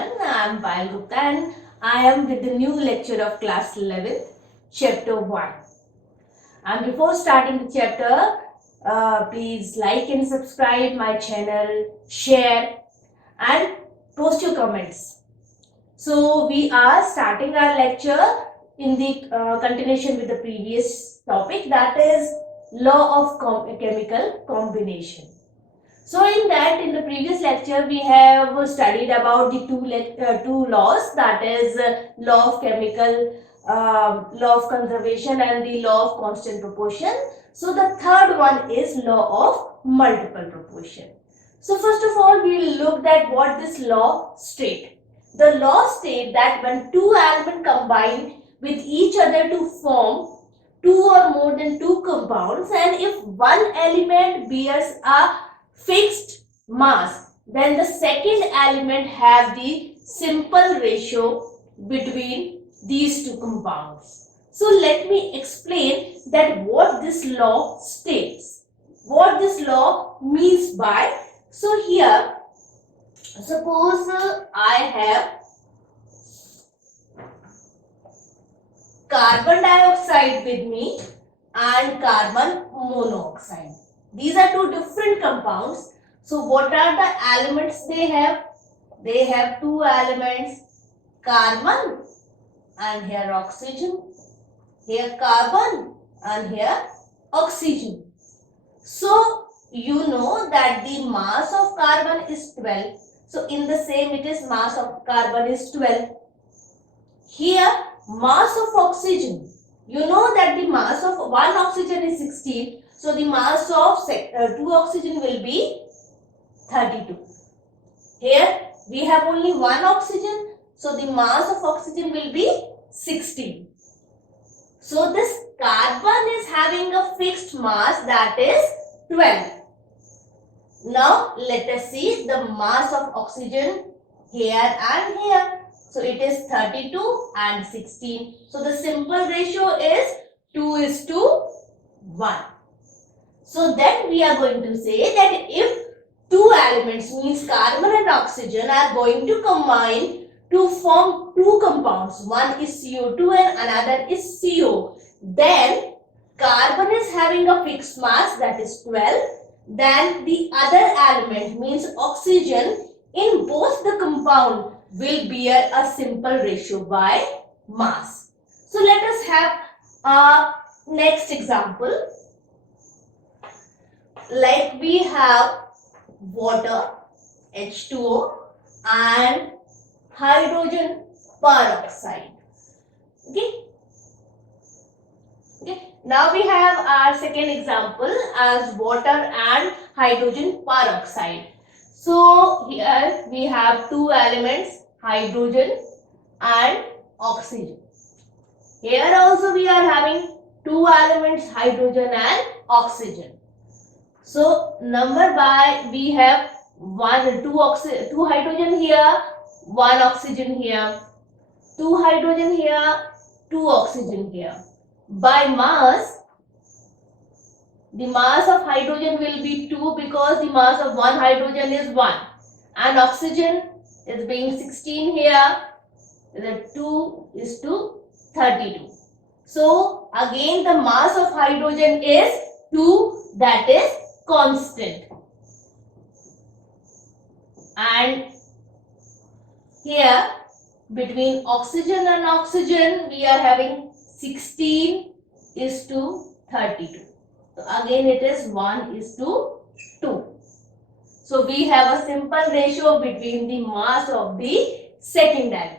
everyone, I am Payal Gupta and I am with the new lecture of class 11th, chapter 1. And before starting the chapter, please like and subscribe my channel, share and post your comments. So we are starting our lecture in the continuation with the previous topic, that is law of chemical combination. So in the previous lecture we have studied about the two laws, that is law of chemical, law of conservation and the law of constant proportion. So the third one is law of multiple proportion. So first of all we looked at what this law states. The law states that when two elements combine with each other to form two or more than two compounds, and if one element bears a fixed mass, then the second element have the simple ratio between these two compounds. So let me explain that what this law states, what this law means by. So here suppose I have carbon dioxide with me and carbon monoxide. These are two different compounds. So what are the elements they have? They have two elements, carbon and here oxygen. Here carbon and here oxygen. So you know that the mass of carbon is 12. So in the same it is mass of carbon is 12. Here mass of oxygen. You know that the mass of one oxygen is 16. So the mass of two oxygen will be 32. Here we have only one oxygen. So the mass of oxygen will be 16. So this carbon is having a fixed mass, that is 12. Now let us see the mass of oxygen here and here. So it is 32 and 16. So the simple ratio is 2:1. So then we are going to say that if two elements, means carbon and oxygen, are going to combine to form two compounds, one is CO2 and another is CO, then carbon is having a fixed mass, that is 12. Then the other element, means oxygen, in both the compound will bear a simple ratio by mass. So let us have a next example. Like we have water, H2O, and hydrogen peroxide. Okay. Now we have our second example as water and hydrogen peroxide. So here we have two elements, hydrogen and oxygen. Here also we are having two elements, hydrogen and oxygen. So number by we have two hydrogen here, one oxygen here, two hydrogen here, two oxygen here. By mass, the mass of hydrogen will be 2 because the mass of one hydrogen is 1, and oxygen is being 16 here. The 2:32. So again the mass of hydrogen is 2, that is constant. And here between oxygen and oxygen we are having 16:32. So again it is 1:2. So we have a simple ratio between the mass of the second element.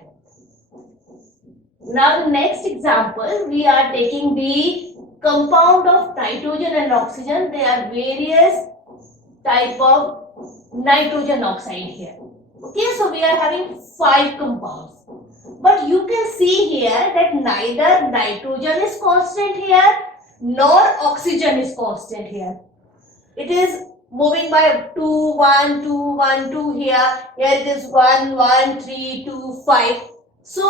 Now the next example, we are taking the compound of nitrogen and oxygen. There are various type of nitrogen oxide here. Okay, so we are having 5 compounds. But you can see here that neither nitrogen is constant here nor oxygen is constant here. It is moving by 2, 1, 2, 1, 2 here. Here it is 1, 1, 3, 2, 5. So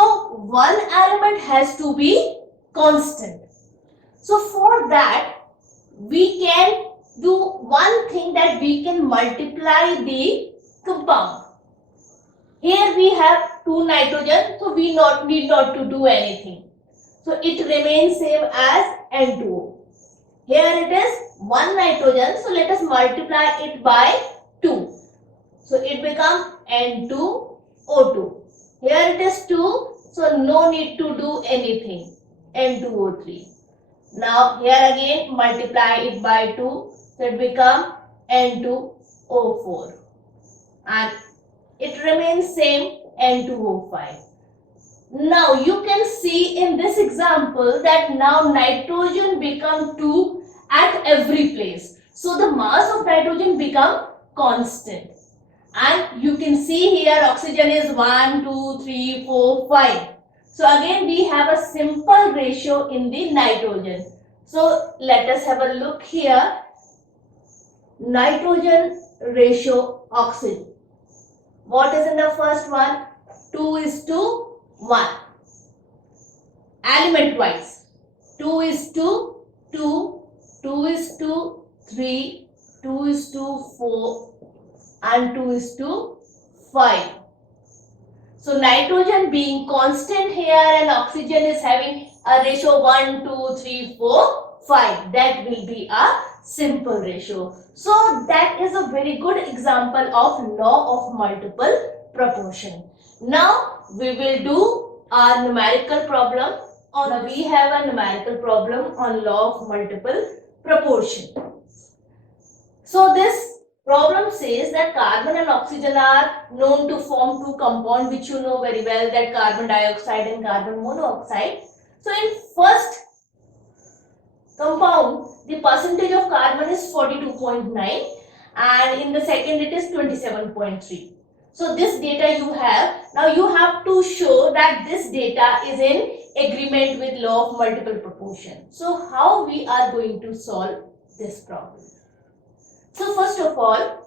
one element has to be constant. So for that we can do one thing, that we can multiply the compound. Here we have 2 nitrogen, so we need not to do anything. So it remains same as N2O. Here it is 1 nitrogen, so let us multiply it by 2. So it becomes N2O2. Here it is 2, so no need to do anything. N2O3. Now here again multiply it by 2, so it becomes N2O4. And it remains same N2O5. Now you can see in this example that now nitrogen become 2 at every place. So the mass of nitrogen become constant. And you can see here oxygen is 1, 2, 3, 4, 5. So again we have a simple ratio in the nitrogen. So let us have a look here. Nitrogen ratio oxygen. What is in the first one? 2:1. Element wise. 2:2, 2:3, 2:4 and 2:5. So nitrogen being constant here and oxygen is having a ratio 1, 2, 3, 4, 5. That will be a simple ratio. So that is a very good example of law of multiple proportion. Now we will do a numerical problem. We have a numerical problem on law of multiple proportion. So this problem says that carbon and oxygen are known to form two compounds, which you know very well, that carbon dioxide and carbon monoxide. So in first compound, the percentage of carbon is 42.9 and in the second it is 27.3. So this data you have. Now you have to show that this data is in agreement with law of multiple proportion. So how we are going to solve this problem? So first of all,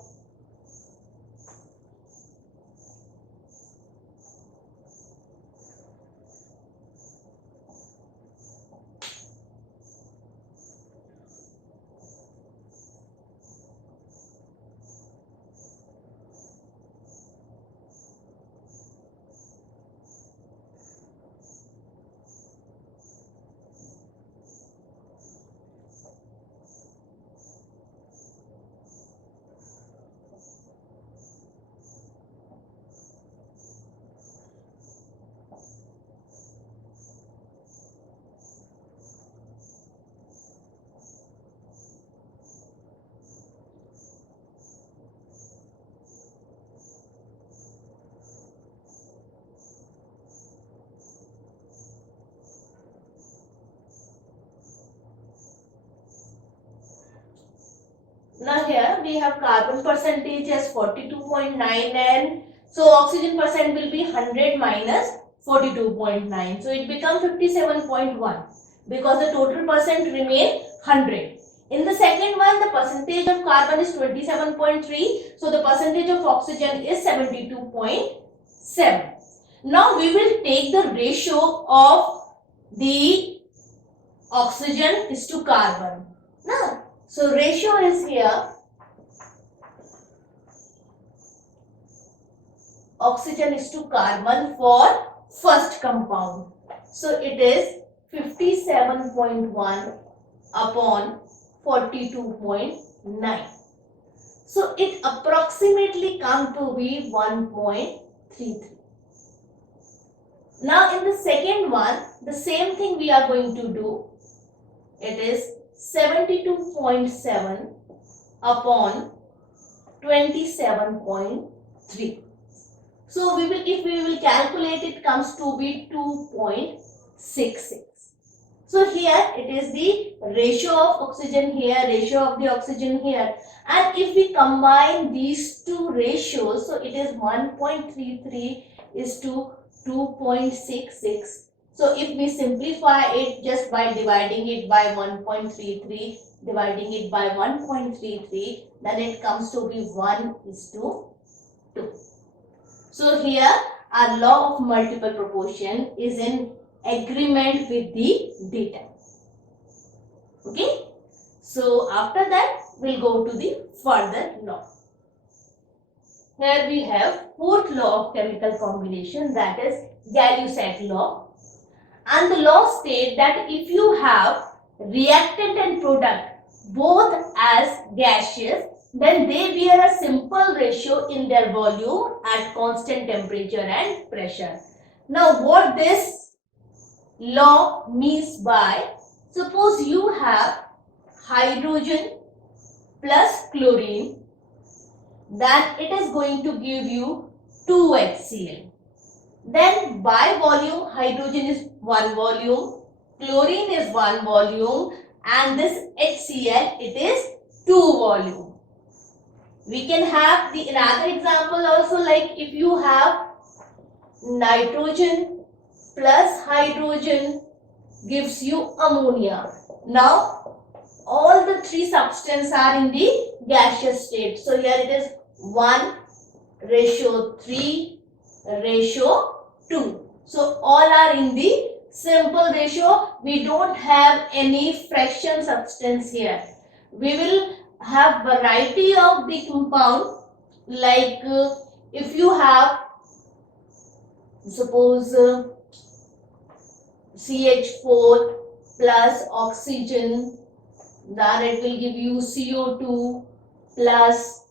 now here we have carbon percentage as 42.9 and so oxygen percent will be 100 minus 42.9. So it becomes 57.1 because the total percent remain 100. In the second one, the percentage of carbon is 27.3. So the percentage of oxygen is 72.7. Now we will take the ratio of the oxygen is to carbon. Now, so ratio is here. Oxygen is to carbon for first compound. So it is 57.1 upon 42.9. So it approximately come to be 1.33. Now in the second one, the same thing we are going to do. It is 72.7 upon 27.3. So if we will calculate, it comes to be 2.66. So here it is the ratio of oxygen here, ratio of the oxygen here. And if we combine these two ratios, so it is 1.33 is to 2.66. So if we simplify it just by dividing it by 1.33, dividing it by 1.33, then it comes to be 1:2. So here our law of multiple proportion is in agreement with the data. Okay. So after that we'll go to the further law. here we have fourth law of chemical combination, that is Gay-Lussac law. And the law states that if you have reactant and product both as gaseous, then they bear a simple ratio in their volume at constant temperature and pressure. Now what this law means by, suppose you have hydrogen plus chlorine, then it is going to give you 2 HCl. Then by volume, hydrogen is 1 volume, chlorine is 1 volume, and this HCl, it is 2 volume. We can have the another example also, like if you have nitrogen plus hydrogen gives you ammonia. Now all the three substances are in the gaseous state. So here it is 1:3:2. So all are in the simple ratio. We don't have any fraction substance here. We will have variety of the compound, like if you have suppose CH4 plus oxygen, then it will give you CO2 plus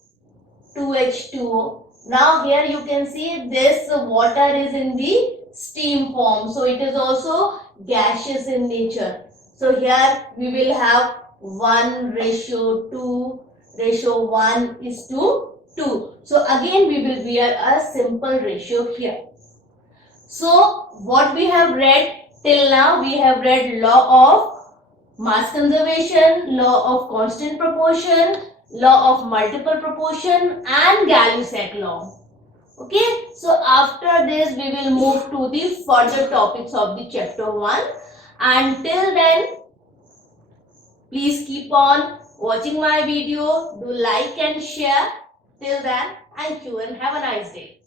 2H2O. Now here you can see this water is in the steam form, so it is also gaseous in nature. So here we will have 1:2:1:2. So again we will bear a simple ratio here. So what we have read till now, we have read law of mass conservation, law of constant proportion, law of multiple proportion, and Gay-Lussac law. Okay, so after this we will move to the further topics of the chapter 1. Until then, please keep on watching my video, do like and share. Till then, thank you and have a nice day.